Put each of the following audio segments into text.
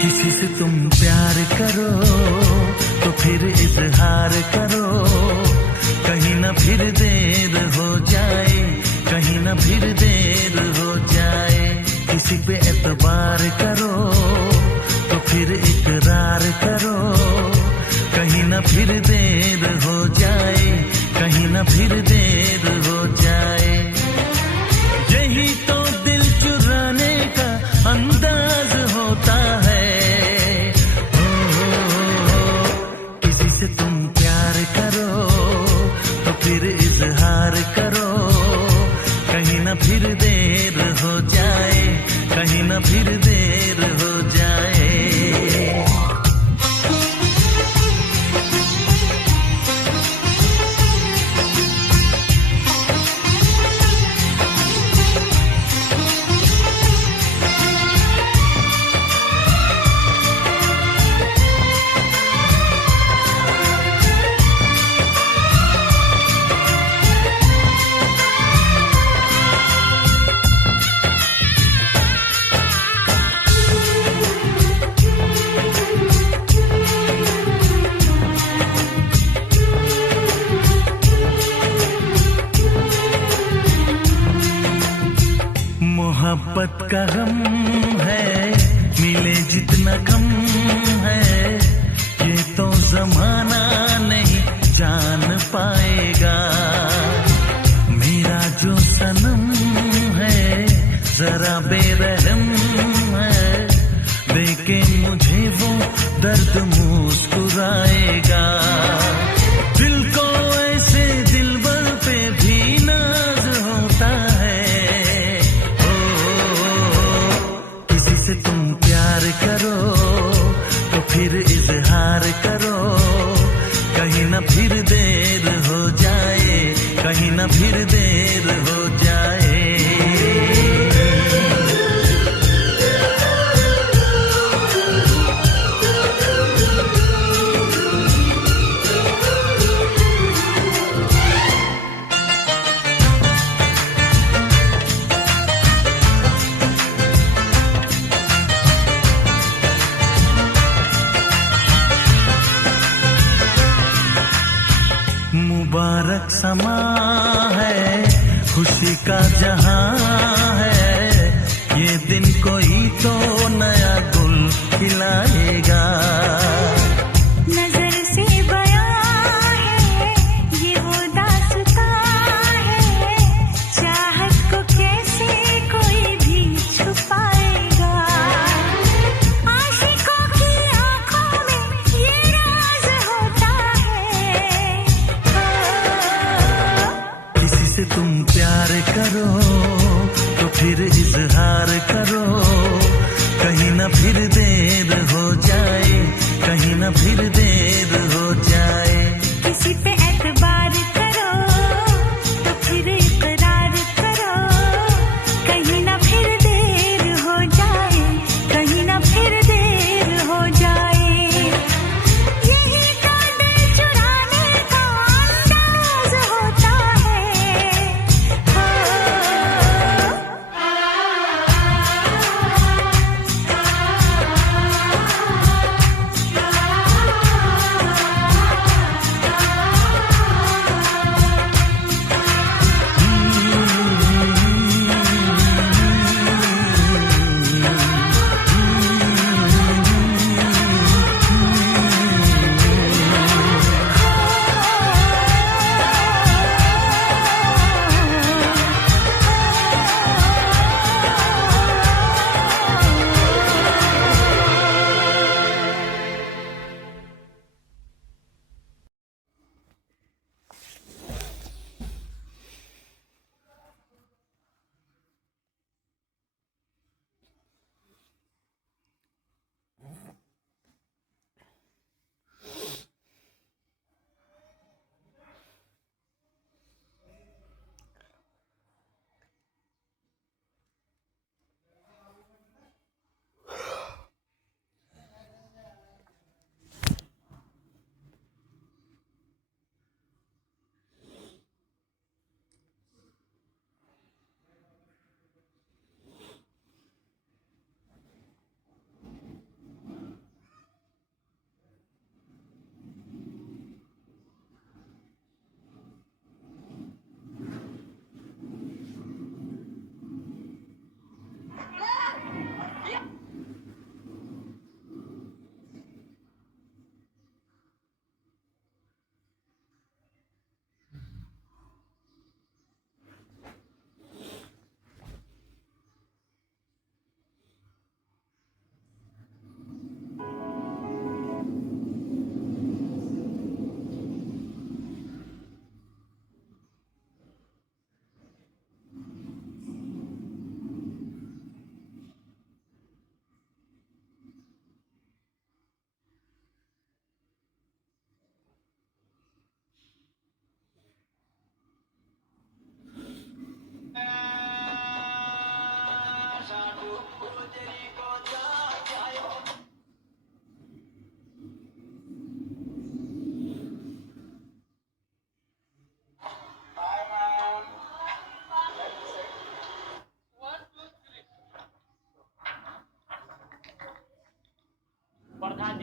किसी से तुम प्यार करो तो फिर इजहार करो, कहीं ना फिर देर हो जाए, कहीं ना फिर देर हो जाए। किसी पे एतबार करो तो फिर इकरार करो, कहीं ना फिर देर हो जाए, कहीं ना फिर देर हो जाए। यही तो दिल चुराने का अंदाज होता है। किसी से तुम प्यार करो तो फिर इजहार करो, कहीं ना फिर देर हो जाए, कहीं ना फिर देर हो जाए। मोहब्बत का गम है, मिले जितना कम है, ये तो जमाना नहीं जान पाएगा। मेरा जो सनम है जरा बेरहम है, देखे मुझे वो दर्द मुस्कुराएगा। दिल को ऐसे दिलबर पे भी नाज होता है। से तुम प्यार करो तो फिर इजहार करो, कहीं ना फिर देर हो जाए, कहीं ना फिर देर हो जाए। मुबारक समा है, खुशी का जहां है, ये दिन कोई तो नया गुल खिलाएगा। नजर से बयां है ये वो दास्तां है, चाहत को कैसे कोई भी छुपाएगा। आशिकों की आंखों में ये राज होता है। किसी से तुम प्यार करो तो फिर इजहार करो, कहीं ना फिर देर हो जाए,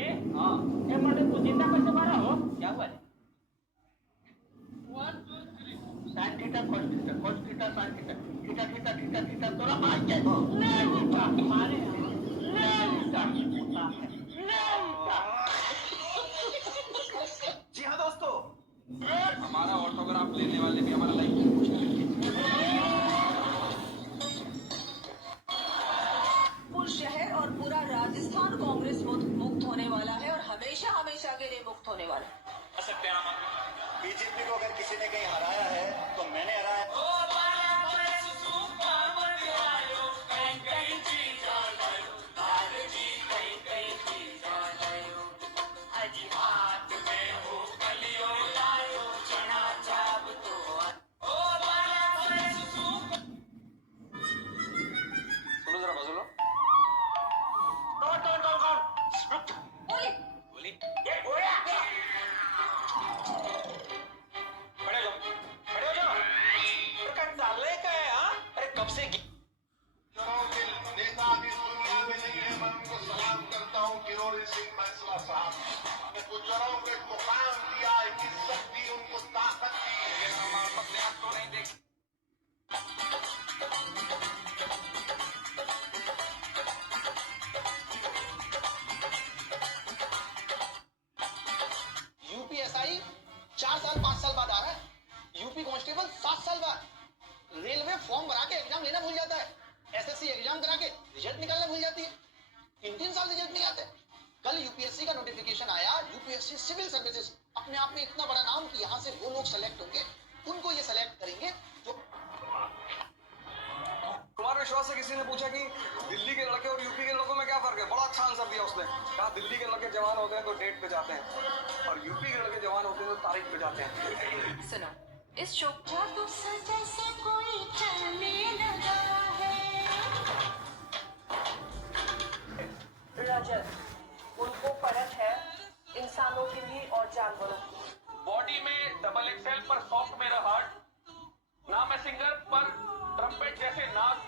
जी हाँ ये मतलब तू जिंदा कैसे मारा हो क्या हुआ sine theta cos theta sine theta theta theta theta theta तोरा आ जाए नहीं बेटा मारे नहीं बेटा जी हाँ दोस्तों, हमारा ऑटोग्राफ लेने वाले भी हमारा लाइक पूरा शहर और पूरा राजस्थान कांग्रेस मुक्त होने वाला है और हमेशा हमेशा के लिए मुक्त होने वाला है। बीजेपी को अगर किसी ने कहीं हराया है तो मैंने हराया। सुनो जरा बजलो बोली ये गोया खड़े हो जाओ कट डालने का है हाँ अरे कब से चुनाव के नेता अभी दुनिया में नहीं है। मैं उनको सलाम करता हूँ किरोड़ी सिंह बैंसला साहब गुजरों को एक मुकाम दिया, इज्जत दी, उनको ताकत दी। अपने आप तो नहीं देख यूपीएसआई 4 साल 5 साल बाद आ रहा है, यूपी कांस्टेबल 7 साल बाद, रेलवे फॉर्म भरा के एग्जाम लेना भूल जाता है, एसएससी एग्जाम करा के रिजल्ट निकालना भूल जाती है, 3-3 साल रिजल्ट नहीं आते। कल यूपीएससी का नोटिफिकेशन आया, यूपीएससी सिविल सर्विसेज अपने आप में इतना बड़ा नाम कि यहाँ से वो लोग सेलेक्ट होंगे, उनको ये सेलेक्ट करेंगे जो कुमार विश्वास से किसी ने पूछा कि दिल्ली के लड़के और यूपी के लड़कों में क्या फर्क है, बड़ा अच्छा आंसर दिया उसने। कहा दिल्ली के लड़के जवान होते हैं तो डेट पे जाते हैं और यूपी के लड़के जवान होते हैं तो तारीख पे जाते हैं। सुनो इस शो जादू सा जैसे कोई चलने लगा है। रजत उनको फर्क है इंसानों के लिए और जानवरों की। बॉडी में डबल एक्सेल पर सॉफ्ट मेरा हार्ट, नाम है सिंगर पर ट्रम्पेट जैसे नाक,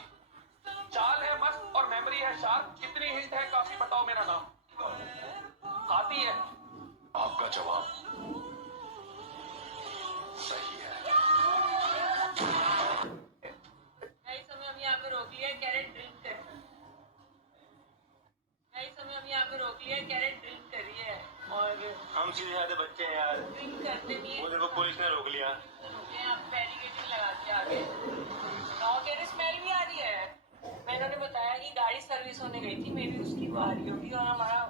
चाल है मस्त और मेमोरी है शार्प, कितनी हिंट है काफी बताओ मेरा नाम। हाथी है आपका जवाब सही है। इस समय हम यहाँ पे रोक लिया कैरेट ड्रिंक कर इस समय हम यहाँ पे रोक लिया कैरेट ड्रिंक करी है और हम सीधे साधे बच्चे हैं यार, ड्रिंक करते नहीं वो देखो पुलिस ने रोक लिया। यहाँ बैरिकेडिंग लगा दिया आगे और कैरेट स्मेल भी आ रही है। मैंने उन्हें बताया कि गाड़ी सर्विस होने गई थी, मे भी उसकी वो आ रही होगी और हमारा